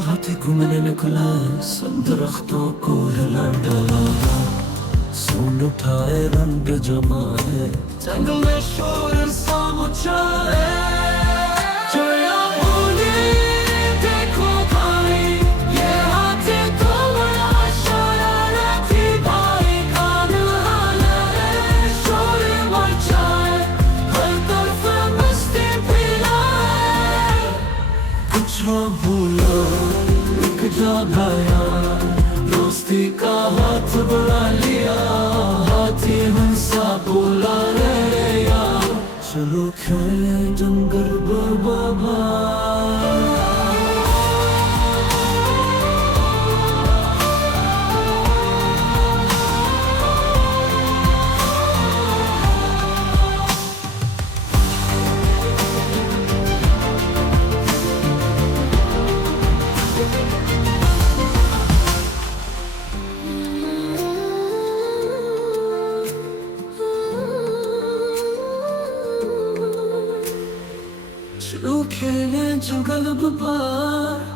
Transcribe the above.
हाथी को मैंने निकला, सब दरख्तों को हिला डाला। सूंड उठाए रंग जमाए, जंगल में शोर सा मचाए। जोया बोली देखो भाई, ये हाथी तो बड़ा शरारती भाई। कान हाले शोर मचाए, हर तरफ मस्ती फैलाए। कुछ ना भूलो एक जा गया, दोस्ती का हाथ बढ़ा लिया। हाथी हंसा बोला रे यार, चलो खेले जंगल बाबा। चलो खेले जंगल बाबा।